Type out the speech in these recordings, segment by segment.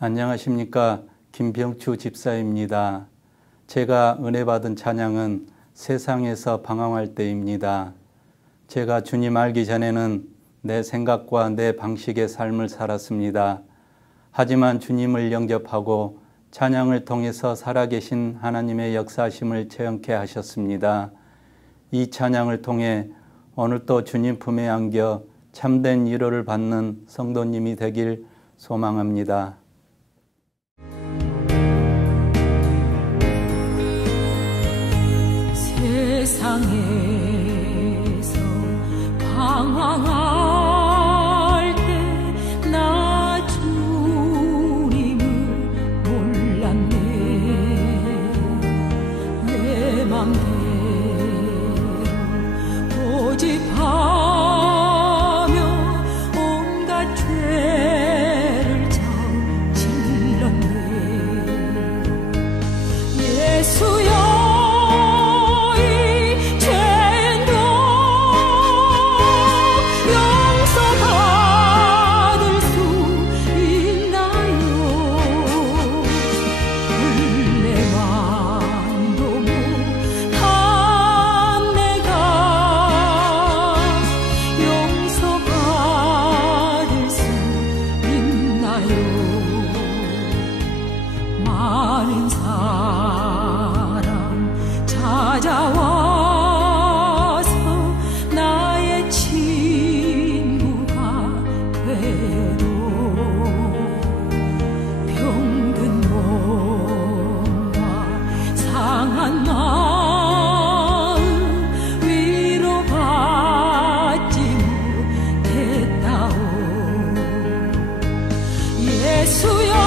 안녕하십니까. 김병추 집사입니다. 제가 은혜 받은 찬양은 세상에서 방황할 때입니다. 제가 주님 알기 전에는 내 생각과 내 방식의 삶을 살았습니다. 하지만 주님을 영접하고 찬양을 통해서 살아계신 하나님의 역사하심을 체험케 하셨습니다. 이 찬양을 통해 오늘도 주님 품에 안겨 참된 위로를 받는 성도님이 되길 소망합니다. 세상에서 방황할 때 나 주님을 몰랐네. 내 맘대로 고집하며 온갖 죄를 저질렀네. 예수여 많은 사람 찾아와서 나의 친구가 되어도 병든 몸과 상한 마음 위로받지 못했다오. 예수여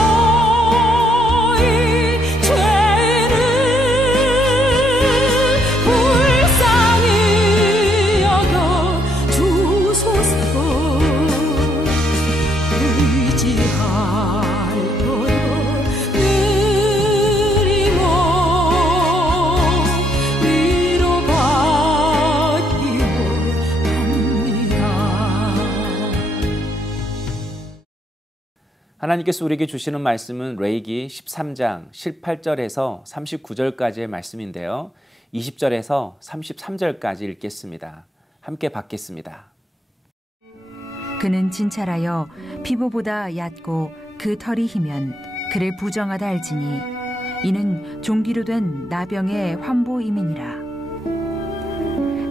하나님께서 우리에게 주시는 말씀은 레위기 13장 18절에서 39절까지의 말씀인데요. 20절에서 33절까지 읽겠습니다. 함께 받겠습니다. 그는 진찰하여 피부보다 얕고 그 털이 희면 그를 부정하다 할지니 이는 종기로 된 나병의 환보임이니라.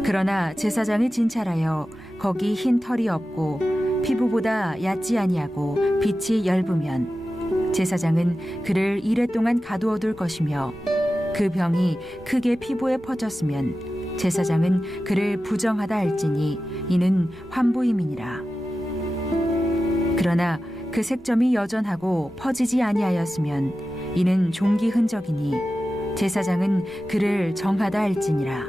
그러나 제사장이 진찰하여 거기 흰 털이 없고 피부보다 얕지 아니하고 빛이 엷으면 제사장은 그를 이레 동안 가두어둘 것이며 그 병이 크게 피부에 퍼졌으면 제사장은 그를 부정하다 할지니 이는 환부임이니라. 그러나 그 색점이 여전하고 퍼지지 아니하였으면 이는 종기 흔적이니 제사장은 그를 정하다 할지니라.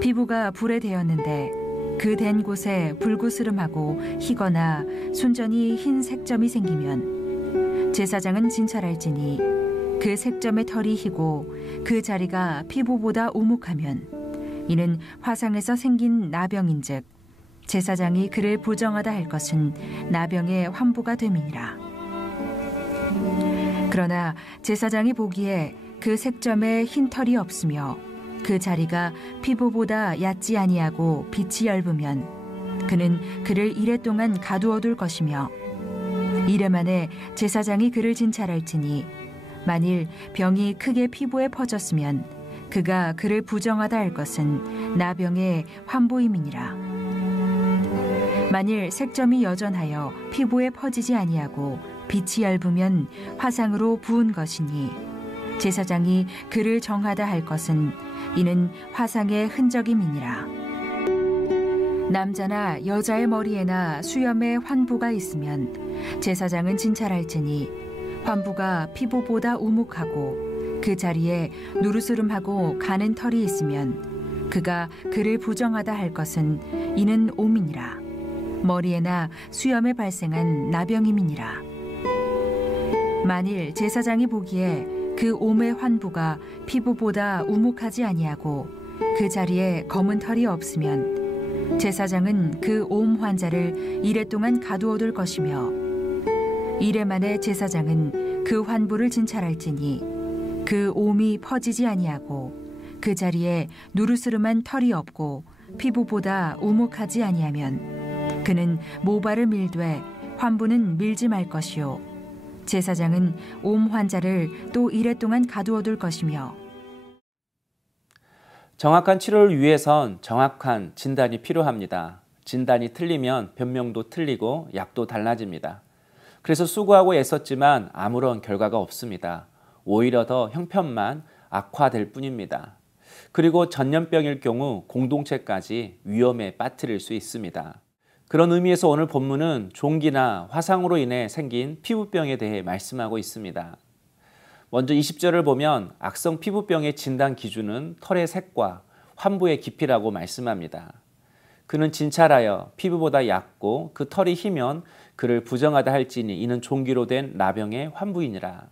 피부가 불에 대었는데 그 댄 곳에 불구스름하고 희거나 순전히 흰 색점이 생기면 제사장은 진찰할지니 그 색점의 털이 희고 그 자리가 피부보다 오목하면 이는 화상에서 생긴 나병인즉 제사장이 그를 부정하다 할 것은 나병의 환부가 됨이니라. 그러나 제사장이 보기에 그 색점에 흰 털이 없으며 그 자리가 피부보다 얕지 아니하고 빛이 엷으면 그는 그를 이레 동안 가두어둘 것이며 이레 만에 제사장이 그를 진찰할지니 만일 병이 크게 피부에 퍼졌으면 그가 그를 부정하다 할 것은 나병의 환부임이니라. 만일 색점이 여전하여 피부에 퍼지지 아니하고 빛이 엷으면 화상으로 부은 것이니 제사장이 그를 정하다 할 것은 이는 화상의 흔적임이니라. 남자나 여자의 머리에나 수염에 환부가 있으면 제사장은 진찰할지니 환부가 피부보다 우묵하고 그 자리에 누르스름하고 가는 털이 있으면 그가 그를 부정하다 할 것은 이는 옴이니라. 머리에나 수염에 발생한 나병임이니라. 만일 제사장이 보기에 그 옴의 환부가 피부보다 우묵하지 아니하고 그 자리에 검은 털이 없으면 제사장은 그 옴 환자를 이레 동안 가두어둘 것이며 이래 만에 제사장은 그 환부를 진찰할지니 그 옴이 퍼지지 아니하고 그 자리에 누르스름한 털이 없고 피부보다 우묵하지 아니하면 그는 모발을 밀되 환부는 밀지 말 것이요 제사장은 옴 환자를 또 이래 동안 가두어둘 것이며. 정확한 치료를 위해선 정확한 진단이 필요합니다. 진단이 틀리면 변명도 틀리고 약도 달라집니다. 그래서 수고하고 애썼지만 아무런 결과가 없습니다. 오히려 더 형편만 악화될 뿐입니다. 그리고 전염병일 경우 공동체까지 위험에 빠뜨릴 수 있습니다. 그런 의미에서 오늘 본문은 종기나 화상으로 인해 생긴 피부병에 대해 말씀하고 있습니다. 먼저 20절을 보면 악성 피부병의 진단 기준은 털의 색과 환부의 깊이라고 말씀합니다. 그는 진찰하여 피부보다 얕고 그 털이 희면 그를 부정하다 할지니 이는 종기로 된 나병의 환부이니라.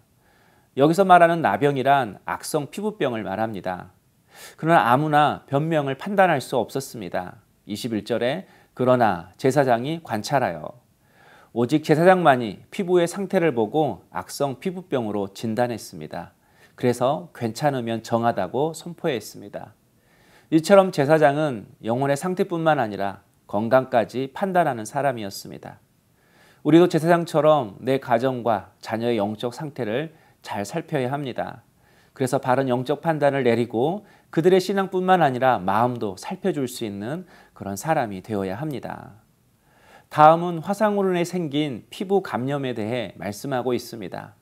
여기서 말하는 나병이란 악성 피부병을 말합니다. 그러나 아무나 변명을 판단할 수 없었습니다. 21절에 그러나 제사장이 관찰하여 오직 제사장만이 피부의 상태를 보고 악성 피부병으로 진단했습니다. 그래서 괜찮으면 정하다고 선포했습니다. 이처럼 제사장은 영혼의 상태뿐만 아니라 건강까지 판단하는 사람이었습니다. 우리도 제사장처럼 내 가정과 자녀의 영적 상태를 잘 살펴야 합니다. 그래서 바른 영적 판단을 내리고 그들의 신앙뿐만 아니라 마음도 살펴줄 수 있는 그런 사람이 되어야 합니다. 다음은 화상으로 인해 생긴 피부 감염에 대해 말씀하고 있습니다.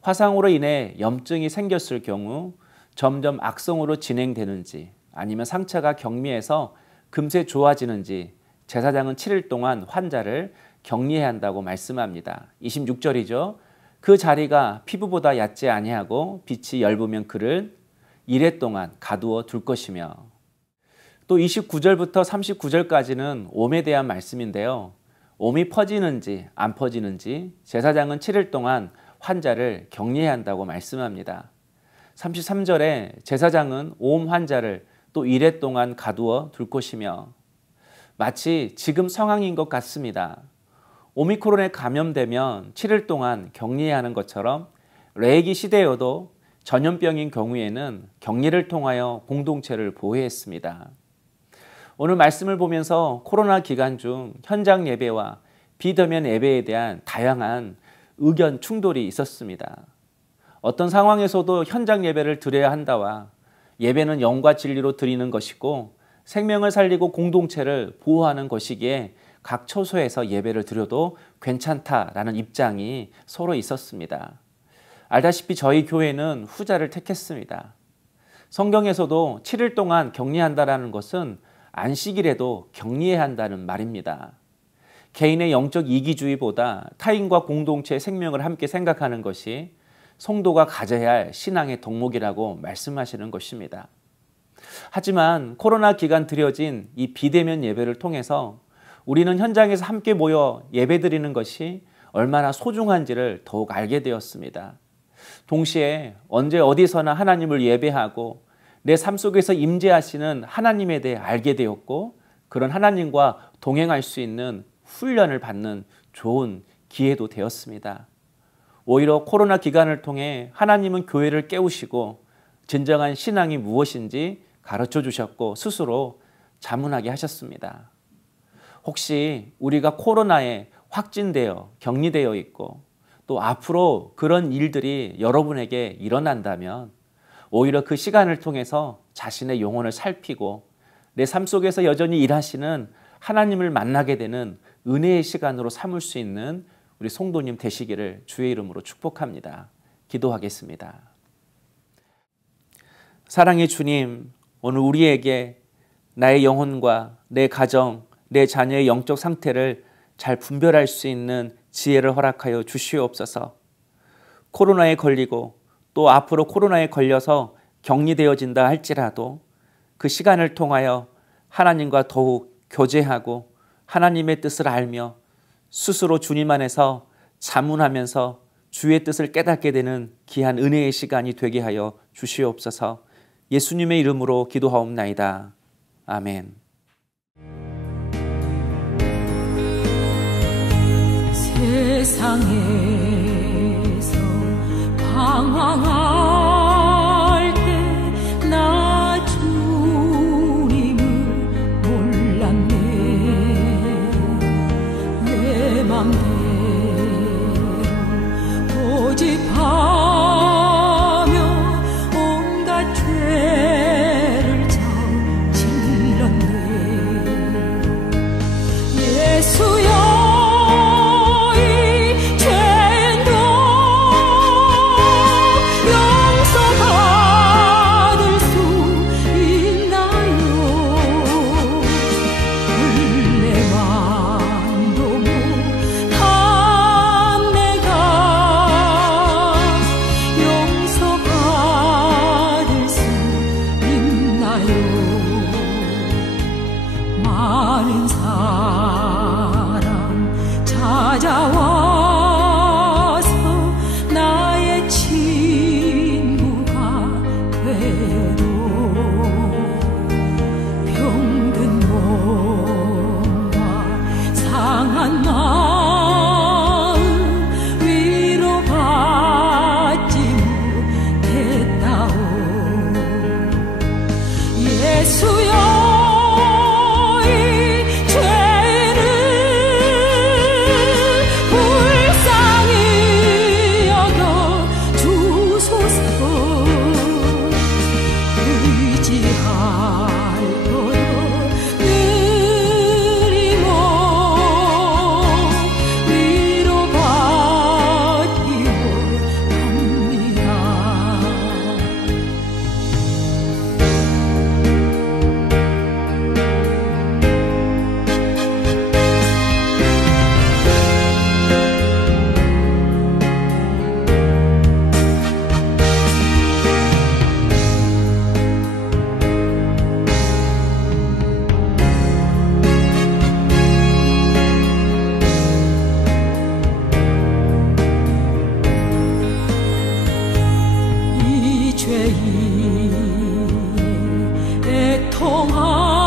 화상으로 인해 염증이 생겼을 경우 점점 악성으로 진행되는지 아니면 상처가 경미해서 금세 좋아지는지 제사장은 7일 동안 환자를 격리해야 한다고 말씀합니다. 26절이죠. 그 자리가 피부보다 얕지 아니하고 빛이 엷으면 그를 이래 동안 가두어 둘 것이며. 또 29절부터 39절까지는 옴에 대한 말씀인데요. 옴이 퍼지는지 안 퍼지는지 제사장은 7일 동안 환자를 격리해야 한다고 말씀합니다. 33절에 제사장은 옴 환자를 또 이래 동안 가두어 둘 것이며. 마치 지금 상황인 것 같습니다. 오미크론에 감염되면 7일 동안 격리해야 하는 것처럼 레이기 시대여도 전염병인 경우에는 격리를 통하여 공동체를 보호했습니다. 오늘 말씀을 보면서 코로나 기간 중 현장 예배와 비대면 예배에 대한 다양한 의견 충돌이 있었습니다. 어떤 상황에서도 현장 예배를 드려야 한다와 예배는 영과 진리로 드리는 것이고 생명을 살리고 공동체를 보호하는 것이기에 각 처소에서 예배를 드려도 괜찮다라는 입장이 서로 있었습니다. 알다시피 저희 교회는 후자를 택했습니다. 성경에서도 7일 동안 격리한다라는 것은 안식일에도 격리해야 한다는 말입니다. 개인의 영적 이기주의보다 타인과 공동체의 생명을 함께 생각하는 것이 성도가 가져야 할 신앙의 덕목이라고 말씀하시는 것입니다. 하지만 코로나 기간 드려진 이 비대면 예배를 통해서 우리는 현장에서 함께 모여 예배드리는 것이 얼마나 소중한지를 더욱 알게 되었습니다. 동시에 언제 어디서나 하나님을 예배하고 내 삶 속에서 임재하시는 하나님에 대해 알게 되었고 그런 하나님과 동행할 수 있는 훈련을 받는 좋은 기회도 되었습니다. 오히려 코로나 기간을 통해 하나님은 교회를 깨우시고 진정한 신앙이 무엇인지 가르쳐 주셨고 스스로 자문하게 하셨습니다. 혹시 우리가 코로나에 확진되어 격리되어 있고 또 앞으로 그런 일들이 여러분에게 일어난다면 오히려 그 시간을 통해서 자신의 영혼을 살피고 내 삶 속에서 여전히 일하시는 하나님을 만나게 되는 은혜의 시간으로 삼을 수 있는 우리 성도님 되시기를 주의 이름으로 축복합니다. 기도하겠습니다. 사랑의 주님, 오늘 우리에게 나의 영혼과 내 가정, 내 자녀의 영적 상태를 잘 분별할 수 있는 지혜를 허락하여 주시옵소서. 코로나에 걸리고 또 앞으로 코로나에 걸려서 격리되어진다 할지라도 그 시간을 통하여 하나님과 더욱 교제하고 하나님의 뜻을 알며 스스로 주님 안에서 자문하면서 주의 뜻을 깨닫게 되는 귀한 은혜의 시간이 되게 하여 주시옵소서. 예수님의 이름으로 기도하옵나이다. 아멘. 세상에서 방황할 때 나 주님을 몰랐네. 내 맘대로 고집하며 온갖 죄를 저질렀네. 예수여 많은 사람 찾아와서 나의 친구가 되도 병든 몸과 상한 마음 위로받지 못했다오. 예수여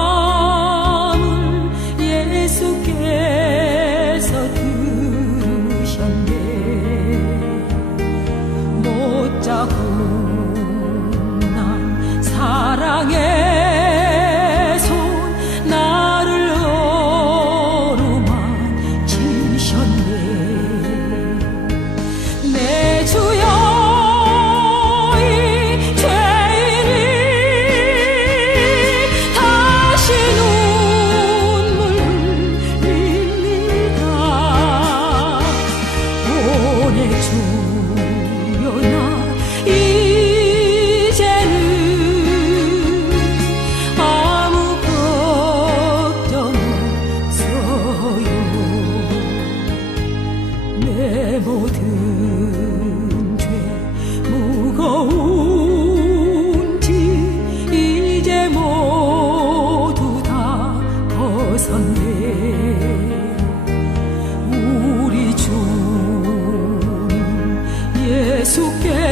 애통함을 예수께서 들으셨네. 못 자고 난 사랑의 손 나를 어루만지셨네. 내 주여 내 모든 죄 무거운 짐 이제 모두 다 벗었네. 우리 주님 예수께